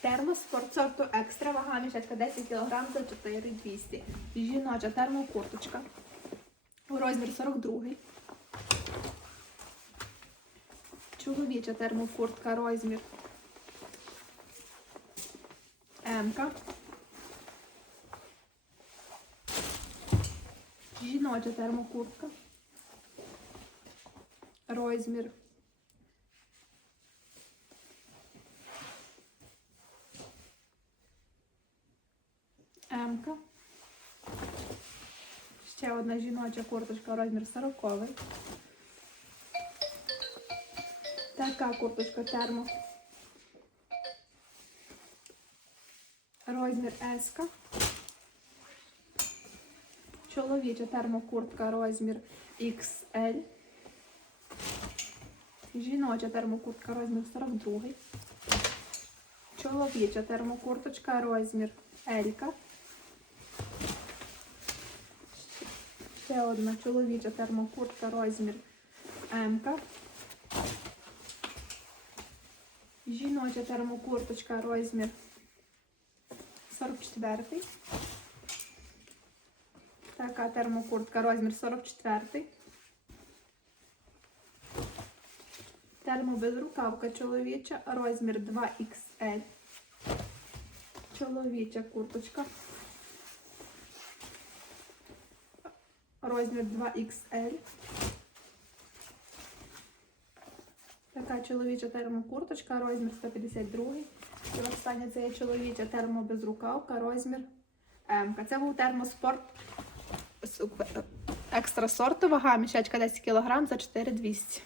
Термос екстра, вага мішечка 10 кг за 4200. Жіноча термокурточка. Розмір 42. Чоловіча термокуртка, розмір М. Жіноча термокуртка. Розмір М. Ще одна жіноча курточка, розмір 40. Така курточка термо. Розмір S. Чоловіча термокуртка, розмір XL. Жіноча термокуртка, розмір 42. Чоловіча термокурточка, розмір L. Ще одна чоловіча термокуртка, розмір М. Жіноча термокурточка, розмір 44. Така термокуртка, розмір 44. Термобезрукавка чоловіча, розмір 2XL. Чоловіча курточка. Розмір 2XL. Така чоловіча термокурточка, розмір 152. І останнє це є чоловіча термобезрукавка, розмір М. Це був термоспорт екстра сорту, вага мішечка 10 кг за 4200.